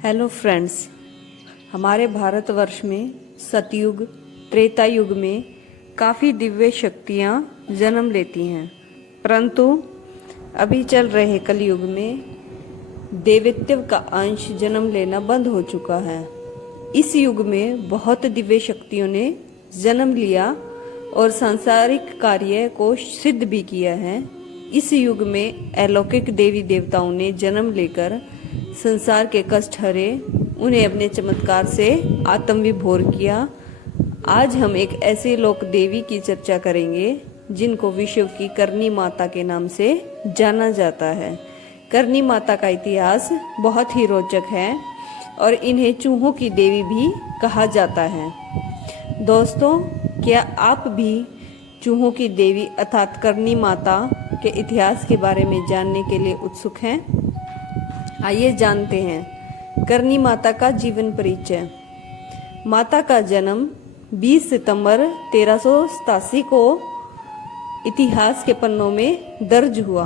Hello friends. हमारे भारतवर्ष में सतयुग त्रेता युग में काफ़ी दिव्य शक्तियाँ जन्म लेती हैं, परंतु अभी चल रहे कलयुग में देवत्व का अंश जन्म लेना बंद हो चुका है। इस युग में बहुत दिव्य शक्तियों ने जन्म लिया और सांसारिक कार्य को सिद्ध भी किया है। इस युग में अलौकिक देवी देवताओं ने जन्म लेकर संसार के कष्ट हरे, उन्हें अपने चमत्कार से आत्मविभोर किया। आज हम एक ऐसे लोक देवी की चर्चा करेंगे जिनको विश्व की करनी माता के नाम से जाना जाता है। करनी माता का इतिहास बहुत ही रोचक है और इन्हें चूहों की देवी भी कहा जाता है। दोस्तों, क्या आप भी चूहों की देवी अर्थात करनी माता के इतिहास के बारे में जानने के लिए उत्सुक हैं? आइए जानते हैं करनी माता का जीवन परिचय। माता का जन्म 20 सितंबर 1387 को इतिहास के पन्नों में दर्ज हुआ।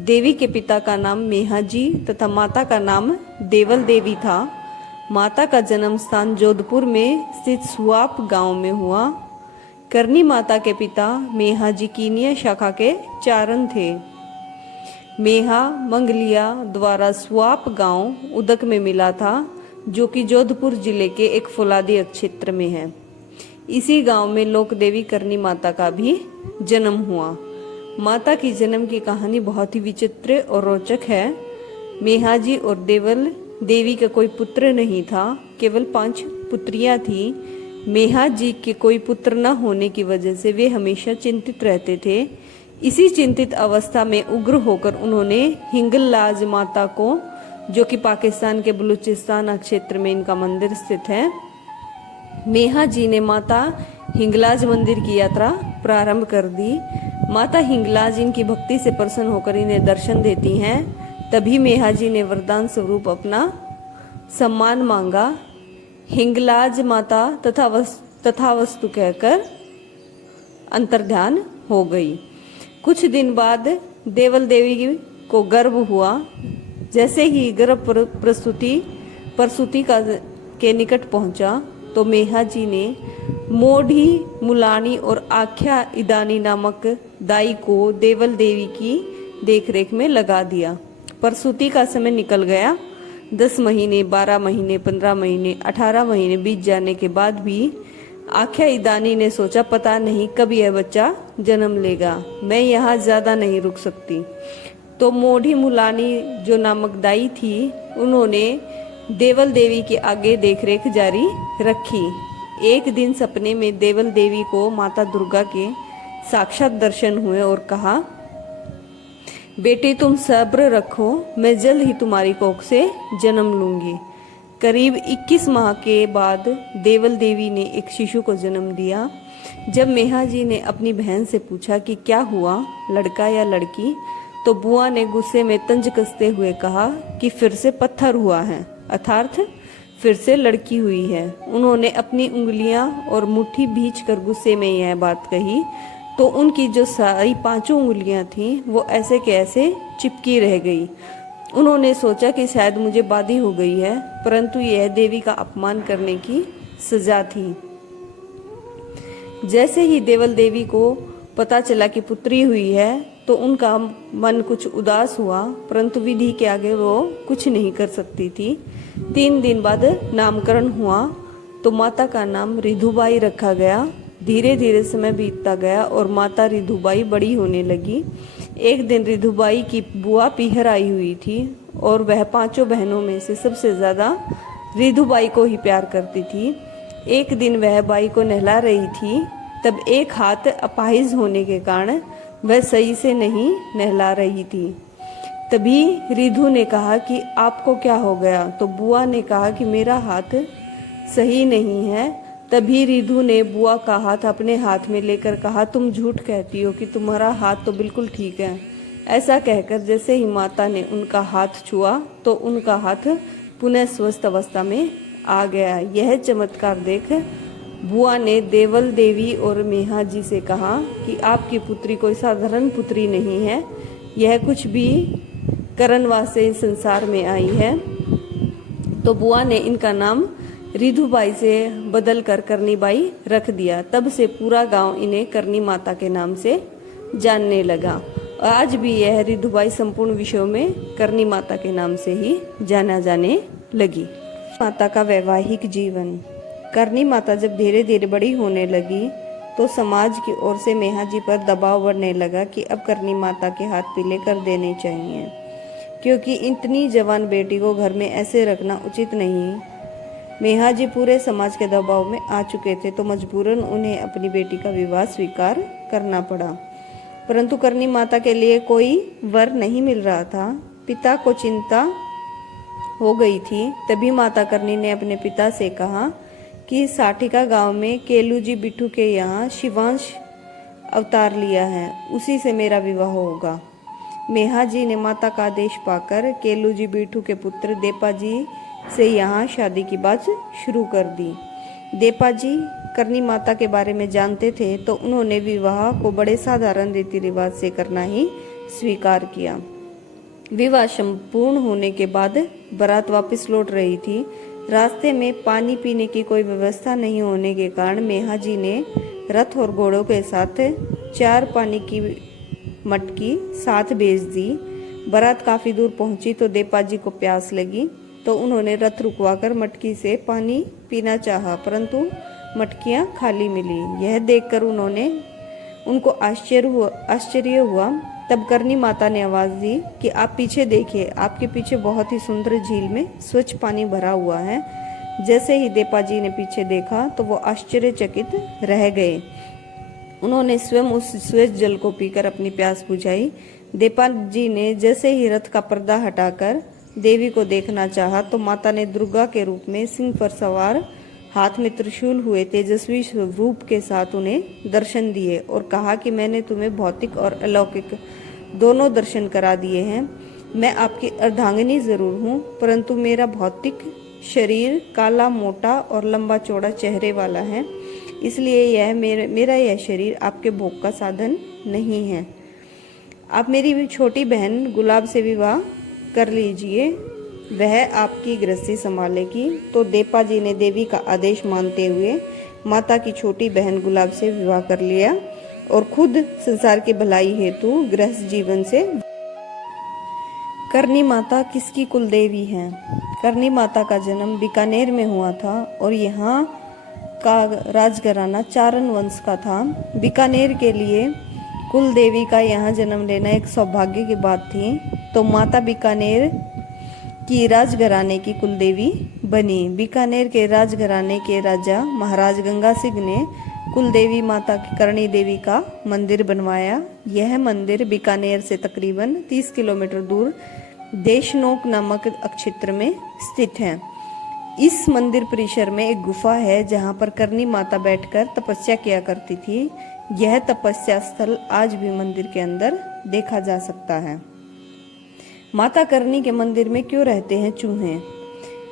देवी के पिता का नाम मेहाजी तथा माता का नाम देवल देवी था। माता का जन्म स्थान जोधपुर में स्थित सुआप गांव में हुआ। करनी माता के पिता मेहाजी कीनिया शाखा के चारण थे। मेहा मंगलिया द्वारा स्वाप गांव उदक में मिला था, जो कि जोधपुर जिले के एक फौलादी क्षेत्र में है। इसी गांव में लोक देवी करनी माता का भी जन्म हुआ। माता की जन्म की कहानी बहुत ही विचित्र और रोचक है। मेहाजी और देवल देवी का कोई पुत्र नहीं था, केवल 5 पुत्रियां थी। मेहाजी के कोई पुत्र न होने की वजह से वे हमेशा चिंतित रहते थे। इसी चिंतित अवस्था में उग्र होकर उन्होंने हिंगलाज माता को, जो कि पाकिस्तान के बलूचिस्तान क्षेत्र में इनका मंदिर स्थित है, मेहा जी ने माता हिंगलाज मंदिर की यात्रा प्रारंभ कर दी। माता हिंगलाज इनकी भक्ति से प्रसन्न होकर इन्हें दर्शन देती हैं। तभी मेहा जी ने वरदान स्वरूप अपना सम्मान मांगा। हिंगलाज माता तथावस्तु कहकर अंतर्ध्यान हो गई। कुछ दिन बाद देवल देवी को गर्भ हुआ। जैसे ही गर्भ प्रसूति के निकट पहुंचा तो मेहा जी ने मोढ़ी मुलानी और आख्या इदानी नामक दाई को देवल देवी की देखरेख में लगा दिया। प्रसूति का समय निकल गया। 10 महीने, 12 महीने, 15 महीने, 18 महीने बीत जाने के बाद भी आख्या इदानी ने सोचा, पता नहीं कब यह बच्चा जन्म लेगा, मैं यहाँ ज़्यादा नहीं रुक सकती। तो मोढ़ी मुलानी जो नामक दाई थी, उन्होंने देवल देवी के आगे देखरेख जारी रखी। एक दिन सपने में देवल देवी को माता दुर्गा के साक्षात दर्शन हुए और कहा, बेटे तुम सब्र रखो, मैं जल्द ही तुम्हारी कोख से जन्म लूंगी। करीब 21 माह के बाद देवल देवी ने एक शिशु को जन्म दिया। जब मेहा जी ने अपनी बहन से पूछा कि क्या हुआ, लड़का या लड़की, तो बुआ ने गुस्से में तंज कसते हुए कहा कि फिर से पत्थर हुआ है, अर्थात फिर से लड़की हुई है। उन्होंने अपनी उंगलियां और मुट्ठी भींच कर गुस्से में यह बात कही, तो उनकी जो सारी 5 उंगलियां थीं वो ऐसे के ऐसे चिपकी रह गई। उन्होंने सोचा कि शायद मुझे बादी हो गई है, परंतु यह देवी का अपमान करने की सजा थी। जैसे ही देवल देवी को पता चला कि पुत्री हुई है तो उनका मन कुछ उदास हुआ, परंतु विधि के आगे वो कुछ नहीं कर सकती थी। 3 दिन बाद नामकरण हुआ तो माता का नाम रिधुबाई रखा गया। धीरे धीरे समय बीतता गया और माता रिधुबाई बड़ी होने लगी। एक दिन रिधुबाई की बुआ पीहर आई हुई थी और वह 5 बहनों में से सबसे ज़्यादा रिधुबाई को ही प्यार करती थी। एक दिन वह बाई को नहला रही थी, तब एक हाथ अपाहिज होने के कारण वह सही से नहीं नहला रही थी। तभी रिधु ने कहा कि आपको क्या हो गया? तो बुआ ने कहा कि मेरा हाथ सही नहीं है। तभी रिधु ने बुआ का हाथ अपने हाथ में लेकर कहा, तुम झूठ कहती हो कि तुम्हारा हाथ तो बिल्कुल ठीक है। ऐसा कहकर जैसे ही माता ने उनका हाथ छुआ तो उनका हाथ पुनः स्वस्थ अवस्था में आ गया। यह चमत्कार देख बुआ ने देवल देवी और मेहा जी से कहा कि आपकी पुत्री कोई साधारण पुत्री नहीं है, यह कुछ भी करण वास्ते संसार में आई है। तो बुआ ने इनका नाम रिधुबाई से बदल कर करनीबाई रख दिया। तब से पूरा गांव इन्हें करनी माता के नाम से जानने लगा। आज भी यह रिधुबाई संपूर्ण विषयों में करनी माता के नाम से ही जाना जाने लगी। माता का वैवाहिक जीवन। करनी माता जब धीरे धीरे बड़ी होने लगी तो समाज की ओर से मेहा जी पर दबाव बढ़ने लगा कि अब करनी माता के हाथ पीले कर देने चाहिए, क्योंकि इतनी जवान बेटी को घर में ऐसे रखना उचित नहीं। मेहा जी पूरे समाज के दबाव में आ चुके थे, तो मजबूरन उन्हें अपनी बेटी का विवाह स्वीकार करना पड़ा। परंतु करनी माता के लिए कोई वर नहीं मिल रहा था। पिता को चिंता हो गई थी। तभी माता करनी ने अपने पिता से कहा कि साठिका गांव में केलू जी बिट्टू के यहाँ शिवांश अवतार लिया है, उसी से मेरा विवाह होगा। मेहा जी ने माता का आदेश पाकर केलू जी बिट्टू के पुत्र देपा जी से यहाँ शादी की बात शुरू कर दी। देपा जी करनी माता के बारे में जानते थे, तो उन्होंने विवाह को बड़े साधारण रीति रिवाज से करना ही स्वीकार किया। विवाह संपूर्ण होने के बाद बारात वापस लौट रही थी। रास्ते में पानी पीने की कोई व्यवस्था नहीं होने के कारण मेहा जी ने रथ और घोड़ों के साथ 4 पानी की मटकी साथ भेज दी। बारात काफी दूर पहुंची तो देपा जी को प्यास लगी, तो उन्होंने रथ रुकवाकर मटकी से पानी पीना चाहा, परंतु मटकियां खाली मिली। यह देखकर उनको आश्चर्य हुआ। तब करनी माता ने आवाज दी कि आप पीछे देखिए, आपके पीछे बहुत ही सुंदर झील में स्वच्छ पानी भरा हुआ है। जैसे ही देपा जी ने पीछे देखा तो वो आश्चर्यचकित रह गए। उन्होंने स्वयं उस स्वच्छ जल को पीकर अपनी प्यास बुझाई। देपा जी ने जैसे ही रथ का पर्दा हटाकर देवी को देखना चाहा, तो माता ने दुर्गा के रूप में सिंह पर सवार, हाथ में त्रिशूल हुए तेजस्वी रूप के साथ उन्हें दर्शन दिए और कहा कि मैंने तुम्हें भौतिक और अलौकिक दोनों दर्शन करा दिए हैं। मैं आपकी अर्धांगिनी जरूर हूँ, परंतु मेरा भौतिक शरीर काला, मोटा और लंबा चौड़ा चेहरे वाला है, इसलिए यह मेरा यह शरीर आपके भोग का साधन नहीं है। आप मेरी छोटी बहन गुलाब से विवाह कर लीजिए, वह आपकी गृहस्थी संभालेगी। तो देपा जी ने देवी का आदेश मानते हुए माता की छोटी बहन गुलाब से विवाह कर लिया और खुद संसार की भलाई हेतु गृहस्थ जीवन से। करनी माता किसकी कुल देवी है? करनी माता का जन्म बीकानेर में हुआ था और यहाँ का राजघराना चारण वंश का था। बीकानेर के लिए कुल देवी का यहाँ जन्म लेना एक सौभाग्य की बात थी। तो माता बीकानेर की राजघराने की कुल देवी बनी। बीकानेर के राजघराने के राजा महाराज गंगा सिंह ने कुल देवी माता की करणी देवी का मंदिर बनवाया। यह मंदिर बीकानेर से तकरीबन 30 किलोमीटर दूर देशनोक नामक क्षेत्र में स्थित है। इस मंदिर परिसर में एक गुफा है जहां पर करनी माता बैठकर तपस्या किया करती थी। यह तपस्या स्थल आज भी मंदिर के अंदर देखा जा सकता है। माता करनी के मंदिर में क्यों रहते हैं चूहे?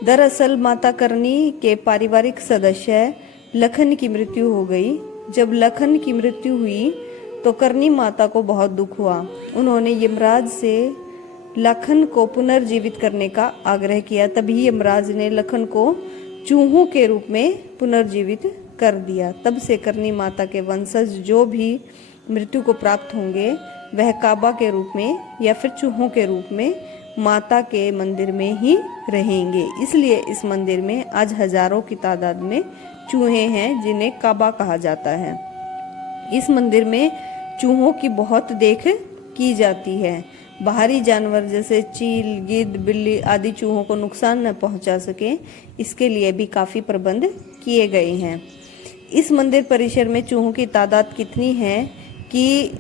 दरअसल माता करनी के पारिवारिक सदस्य लखन की मृत्यु हो गई। जब लखन की मृत्यु हुई तो करनी माता को बहुत दुख हुआ। उन्होंने यमराज से लखन को पुनर्जीवित करने का आग्रह किया। तभी यमराज ने लखन को चूहों के रूप में पुनर्जीवित कर दिया। तब से करनी माता के वंशज जो भी मृत्यु को प्राप्त होंगे वह काबा के रूप में या फिर चूहों के रूप में माता के मंदिर में ही रहेंगे। इसलिए इस मंदिर में आज हजारों की तादाद में चूहे हैं जिन्हें काबा कहा जाता है। इस मंदिर में चूहों की बहुत देख की जाती है। बाहरी जानवर जैसे चील, गिद्ध, बिल्ली आदि चूहों को नुकसान न पहुंचा सके, इसके लिए भी काफी प्रबंध किए गए हैं। इस मंदिर परिसर में चूहों की तादाद कितनी है कि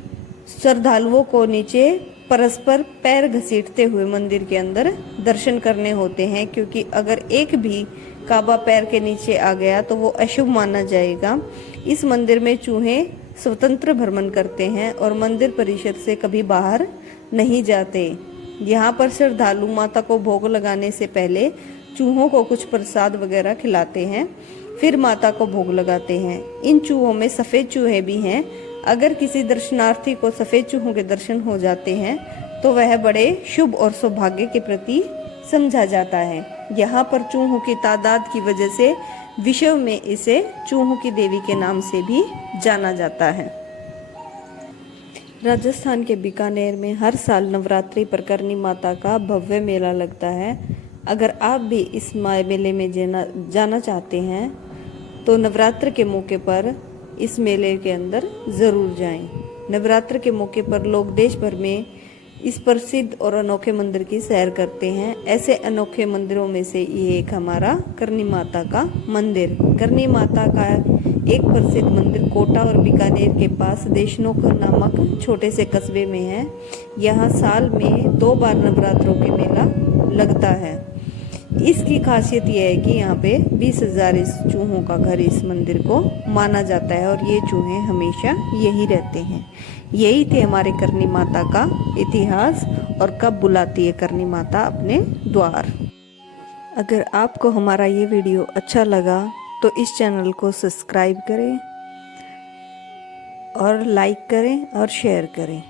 श्रद्धालुओं को नीचे परस्पर पैर घसीटते हुए मंदिर के अंदर दर्शन करने होते हैं, क्योंकि अगर एक भी काबा पैर के नीचे आ गया तो वो अशुभ माना जाएगा। इस मंदिर में चूहे स्वतंत्र भ्रमण करते हैं और मंदिर परिसर से कभी बाहर नहीं जाते। यहाँ पर श्रद्धालु माता को भोग लगाने से पहले चूहों को कुछ प्रसाद वगैरह खिलाते हैं, फिर माता को भोग लगाते हैं। इन चूहों में सफेद चूहे भी हैं। अगर किसी दर्शनार्थी को सफेद चूहों के दर्शन हो जाते हैं तो वह बड़े शुभ और सौभाग्य के प्रति समझा जाता है। यहाँ पर चूहों की तादाद की वजह से विश्व में इसे चूहों की देवी के नाम से भी जाना जाता है। राजस्थान के बीकानेर में हर साल नवरात्रि पर करनी माता का भव्य मेला लगता है। अगर आप भी इस मेले में जाना चाहते हैं तो नवरात्र के मौके पर इस मेले के अंदर ज़रूर जाएं। नवरात्र के मौके पर लोग देश भर में इस प्रसिद्ध और अनोखे मंदिर की सैर करते हैं। ऐसे अनोखे मंदिरों में से ये एक हमारा करनी माता का मंदिर। करनी माता का एक प्रसिद्ध मंदिर कोटा और बीकानेर के पास देशनोक नामक छोटे से कस्बे में है। यहाँ साल में 2 बार नवरात्रों के मेला लगता है। इसकी खासियत यह है कि यहाँ पे 20,000 इस चूहों का घर इस मंदिर को माना जाता है और ये चूहे हमेशा यही रहते हैं। यही थे हमारे करनी माता का इतिहास और कब बुलाती है करनी माता अपने द्वार। अगर आपको हमारा ये वीडियो अच्छा लगा तो इस चैनल को सब्सक्राइब करें और लाइक करें और शेयर करें।